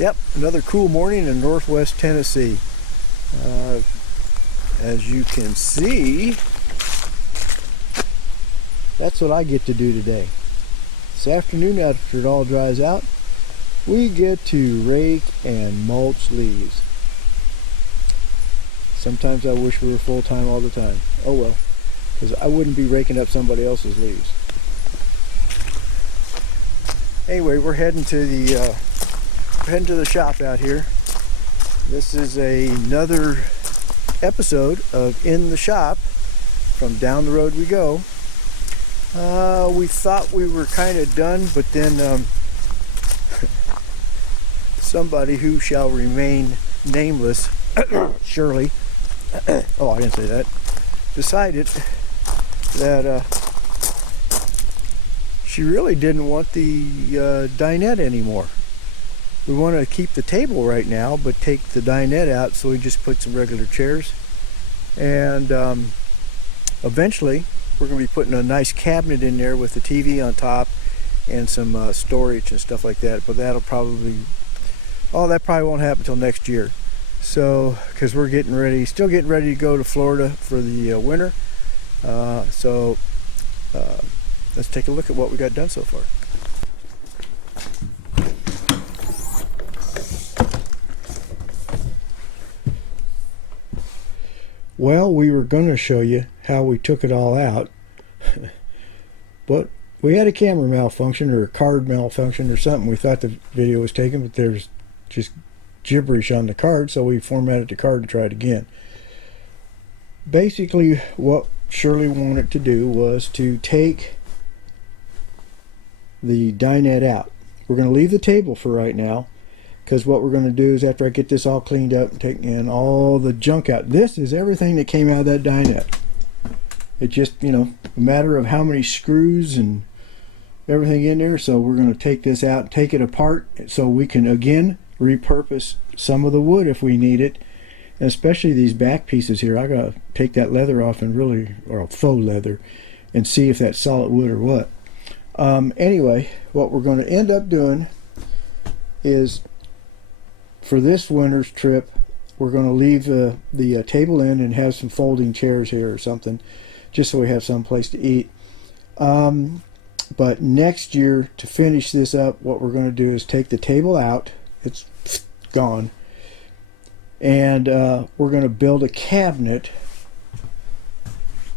Yep, another cool morning in Northwest Tennessee. As you can see, that's what I get to do today. This afternoon, after it all dries out, we get to rake and mulch leaves. Sometimes I wish we were full-time all the time. Oh well, because I wouldn't be raking up somebody else's leaves. Anyway, we're heading to the shop out here. This is another episode of In the Shop from Down the Road We Go. We thought we were kind of done, but then somebody who shall remain nameless, Shirley, oh, I didn't say that, decided that she really didn't want the dinette anymore. We want to keep the table right now, but take the dinette out, so we just put some regular chairs. And eventually, we're going to be putting a nice cabinet in there with the TV on top and some storage and stuff like that. But that'll probably, that probably won't happen until next year. So, because we're still getting ready to go to Florida for the winter. Let's take a look at what we got done so far. Well, we were going to show you how we took it all out, but we had a camera malfunction or a card malfunction or something. We thought the video was taken, but there's just gibberish on the card, so we formatted the card to try it again. Basically, what Shirley wanted to do was to take the dinette out. We're going to leave the table for right now, because what we're going to do is, after I get this all cleaned up and taking all the junk out, this is everything that came out of that dinette. It just, a matter of how many screws and everything in there. So we're going to take this out, take it apart, so we can again repurpose some of the wood if we need it, and especially these back pieces here. I got to take that leather off and or faux leather, and see if that's solid wood or what. Anyway, what we're going to end up doing is, for this winter's trip, we're going to leave the table in and have some folding chairs here or something, just so we have some place to eat. But next year, to finish this up, what we're going to do is take the table out. It's gone. And we're going to build a cabinet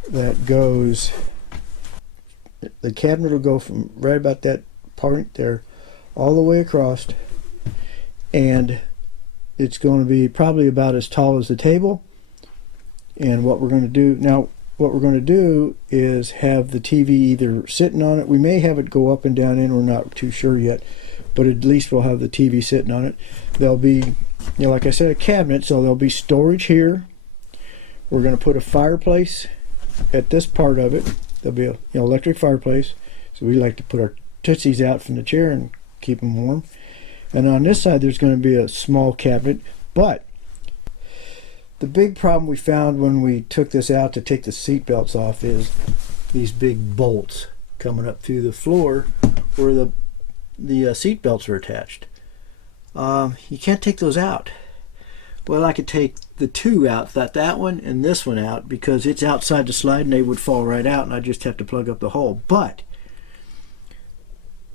that goes... The cabinet will go from right about that point there all the way across, and it's going to be probably about as tall as the table. And what we're going to do is have the TV either sitting on it. We may have it go up and down, and we're not too sure yet, but at least we'll have the TV sitting on it. There'll be, like I said, a cabinet, so there'll be storage here. We're going to put a fireplace at this part of it. There'll be an electric fireplace, so we like to put our tootsies out from the chair and keep them warm. And on this side, there's going to be a small cabinet. But the big problem we found when we took this out to take the seat belts off is these big bolts coming up through the floor where the seat belts are attached. You can't take those out. Well, I could take the two out, that one and this one out, because it's outside the slide and they would fall right out, and I just have to plug up the hole. But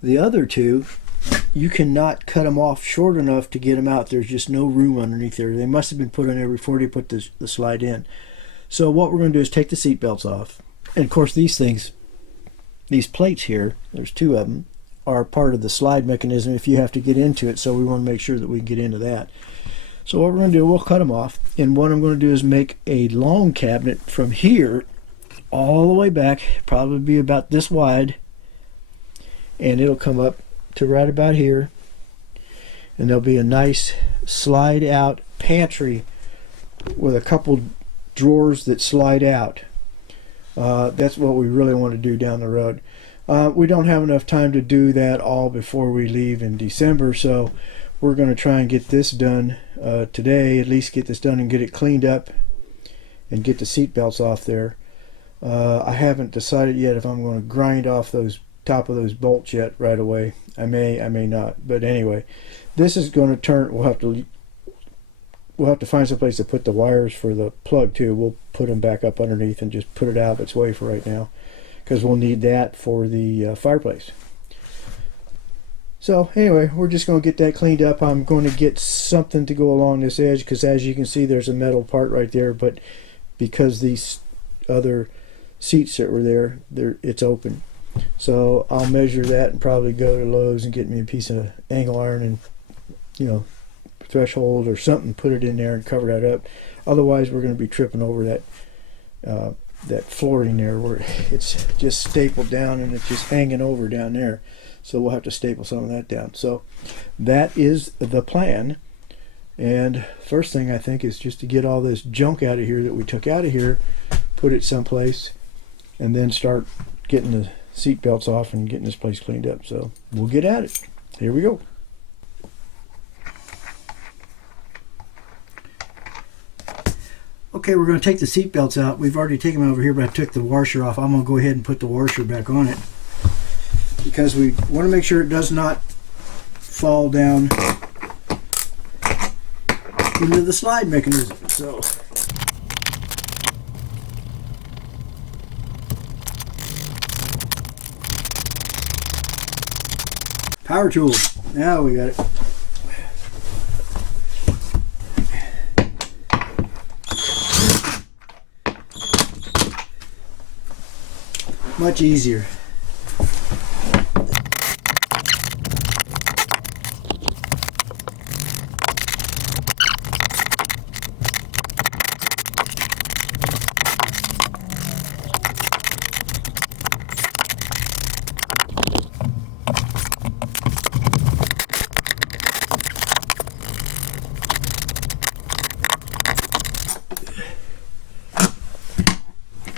the other two, you cannot cut them off short enough to get them out. There's just no room underneath there. They must have been put in there before they put the slide in. So what we're going to do is take the seat belts off. And of course, these plates here, there's two of them, are part of the slide mechanism if you have to get into it. So we want to make sure that we can get into that. So what we're going to do, we'll cut them off, and what I'm going to do is make a long cabinet from here all the way back, probably be about this wide, and it'll come up to right about here, and there'll be a nice slide out pantry with a couple drawers that slide out. That's what we really want to do down the road. We don't have enough time to do that all before we leave in December, so we're going to try and get this done today, at least get this done and get it cleaned up and get the seat belts off there. I haven't decided yet if I'm going to grind off those top of those bolts yet right away. I may not, but anyway, this is going to turn. We'll have to find some place to put the wires for the plug too. We'll put them back up underneath and just put it out of its way for right now, because we'll need that for the fireplace. So anyway, we're just going to get that cleaned up. I'm going to get something to go along this edge, because as you can see, there's a metal part right there, but because these other seats that were there, it's open. So I'll measure that and probably go to Lowe's and get me a piece of angle iron and, you know, threshold or something, put it in there and cover that up. Otherwise, we're going to be tripping over that flooring there, where it's just stapled down and it's just hanging over down there. So we'll have to staple some of that down. So that is the plan. And first thing I think is just to get all this junk out of here that we took out of here, put it someplace, and then start getting the seat belts off and getting this place cleaned up. So we'll get at it. Here we go. Okay, we're going to take the seat belts out. We've already taken them over here, but I took the washer off. I'm going to go ahead and put the washer back on it, because we want to make sure it does not fall down into the slide mechanism. So power tool. Now we got it. Much easier.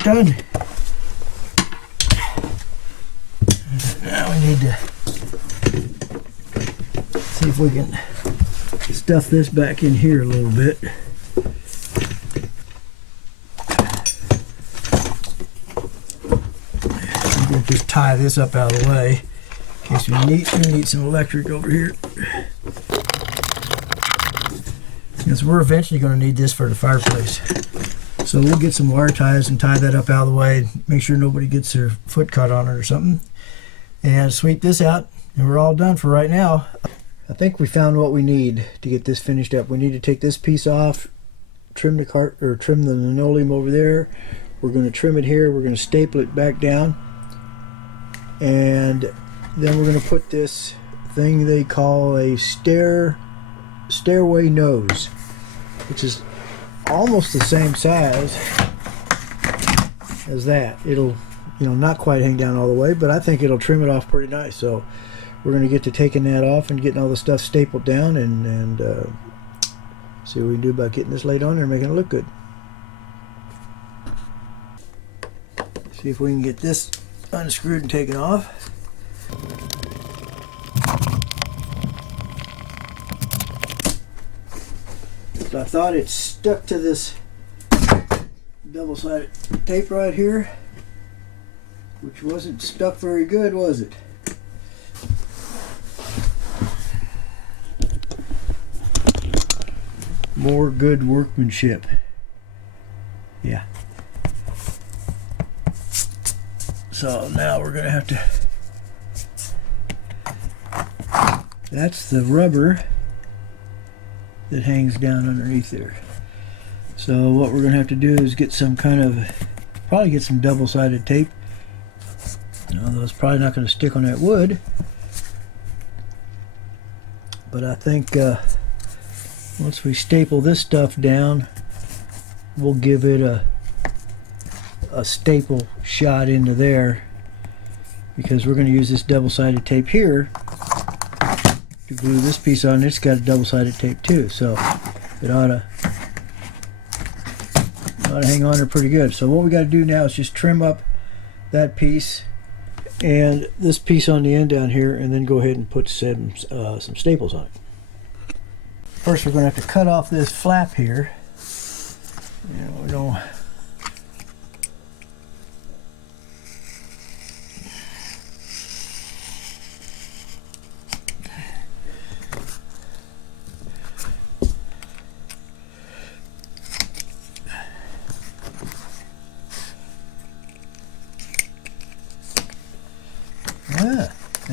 Done. Now we need to see if we can stuff this back in here a little bit. We'll just tie this up out of the way in case we need some electric over here. Because we're eventually going to need this for the fireplace. So we'll get some wire ties and tie that up out of the way, make sure nobody gets their foot caught on it or something, and sweep this out, and we're all done for right now. I think we found what we need to get this finished up. We need to take this piece off, trim the trim the linoleum over there. We're going to trim it here. We're going to staple it back down, and then we're going to put this thing they call a stairway nose, which is almost the same size as that. It'll, you know, not quite hang down all the way, but I think it'll trim it off pretty nice. So we're going to get to taking that off and getting all the stuff stapled down, and see what we can do about getting this laid on there and making it look good. See if we can get this unscrewed and taken off. So I thought it stuck to this double-sided tape right here, which wasn't stuck very good, was it? More good workmanship. Yeah. So now we're gonna have to, that's the rubber that hangs down underneath there. So what we're gonna have to do is get some kind of, probably get some double-sided tape. Although it's probably not gonna stick on that wood. But I think once we staple this stuff down, we'll give it a staple shot into there, because we're going to use this double-sided tape here to glue this piece on. It's got a double-sided tape too, so it ought to hang on there pretty good. So what we got to do now is just trim up that piece and this piece on the end down here, and then go ahead and put some staples on it. First, we're going to have to cut off this flap here. You know, we don't.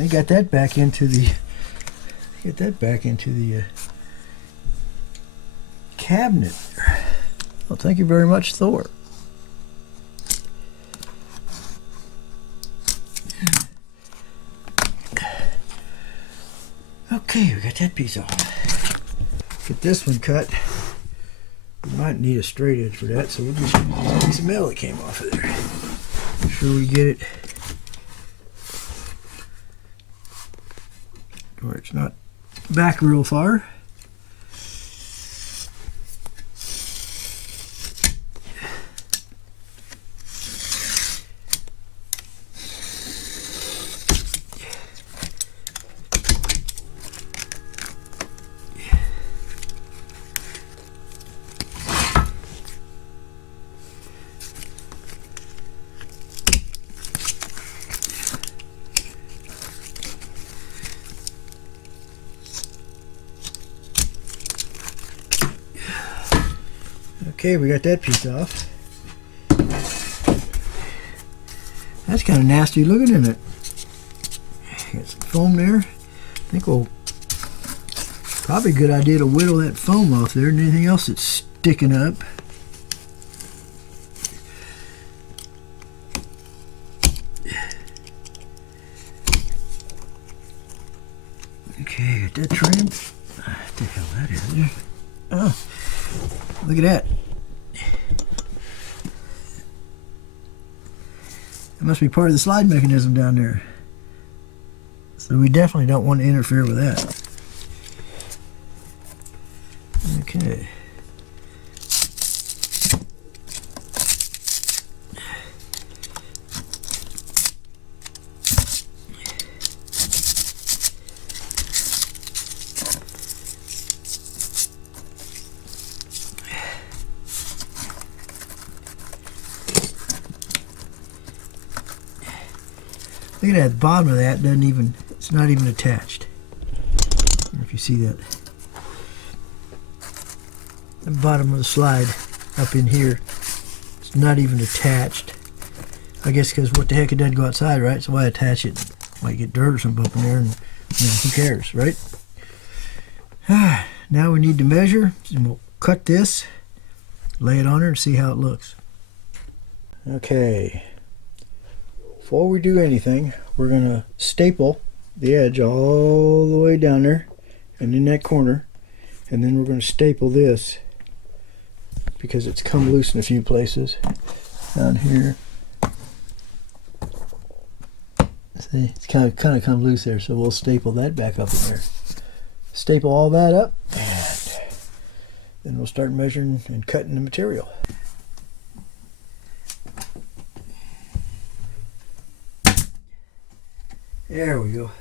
I got that back into the cabinet. Well, thank you very much, Thor. Okay, we got that piece off. Get this one cut. We might need a straight edge for that, so we'll just use a piece of metal that came off of there. Make sure we get it where it's not back real far. Okay, we got that piece off. That's kind of nasty looking, isn't it? Got some foam there. I think we'll probably a good idea to whittle that foam off there and anything else that's sticking up. Okay, got that trimmed. What the hell that is? Oh, look at that. It must be part of the slide mechanism down there. So we definitely don't want to interfere with that. Okay. Look at that bottom of that, it's not even attached. I don't know if you see that. The bottom of the slide up in here, it's not even attached. I guess because what the heck, it doesn't go outside, right? So why attach it? Might get dirt or something up in there, and who cares, right? Now we need to measure, and we'll cut this, lay it on her, and see how it looks. Okay. Before we do anything, we're going to staple the edge all the way down there and in that corner, and then we're going to staple this because it's come loose in a few places down here. See, it's kind of come loose there, so we'll staple that back up in there. Staple all that up, and then we'll start measuring and cutting the material. There we go.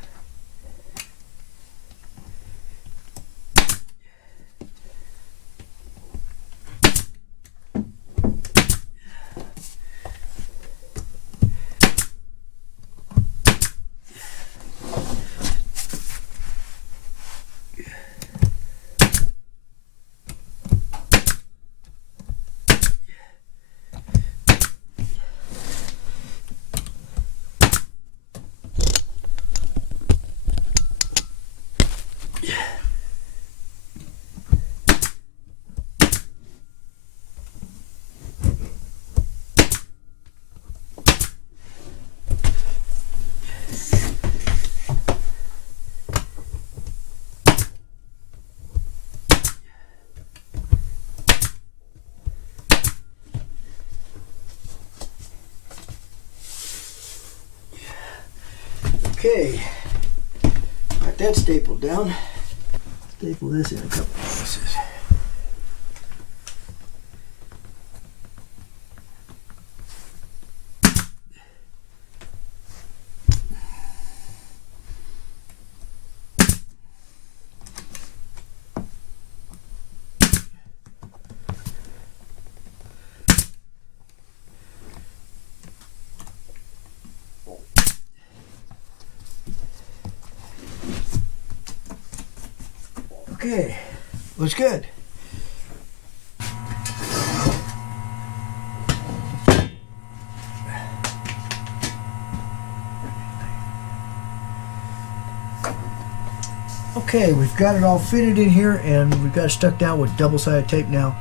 Okay, got that stapled down. Staple this in a couple pieces. Okay, looks good. Okay, we've got it all fitted in here, and we've got it stuck down with double-sided tape now.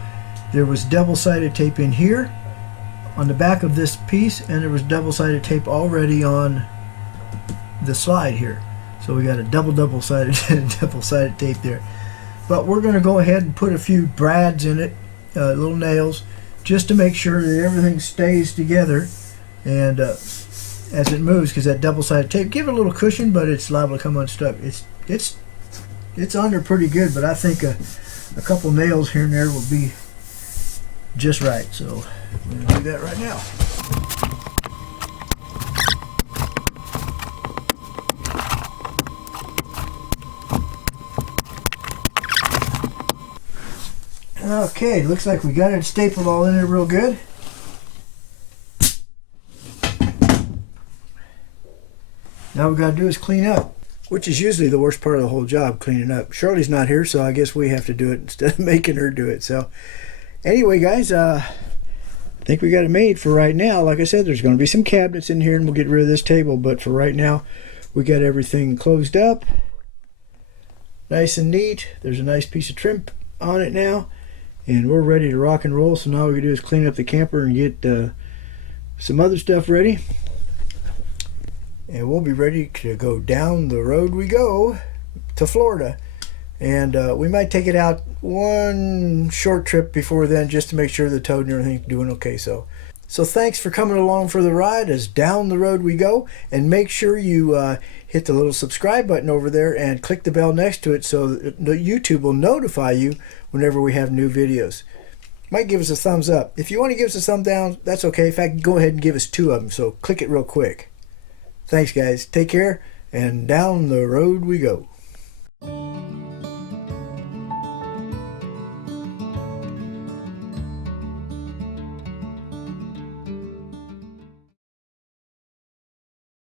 There was double-sided tape in here on the back of this piece, and there was double-sided tape already on the slide here. So we got a double-sided double-sided tape there. But we're going to go ahead and put a few brads in it, little nails, just to make sure that everything stays together and as it moves, because that double-sided tape give it a little cushion, but it's liable to come unstuck. It's under pretty good, but I think a couple nails here and there will be just right. So we're going to do that right now. Okay, looks like we got it stapled all in there real good. Now what we got to do is clean up, which is usually the worst part of the whole job, cleaning up. Shirley's not here, so I guess we have to do it instead of making her do it. So anyway, guys, I think we got it made for right now. Like I said, there's going to be some cabinets in here, and we'll get rid of this table. But for right now, we got everything closed up, nice and neat. There's a nice piece of trim on it now, and we're ready to rock and roll. So now all we can do is clean up the camper and get some other stuff ready. And we'll be ready to go down the road we go to Florida. And we might take it out one short trip before then, just to make sure the toad and everything's doing okay. So thanks for coming along for the ride as down the road we go. And make sure you hit the little subscribe button over there and click the bell next to it, so that YouTube will notify you whenever we have new videos. Might give us a thumbs up. If you want to give us a thumb down, that's okay. In fact, go ahead and give us 2 of them. So click it real quick. Thanks, guys. Take care, and down the road we go.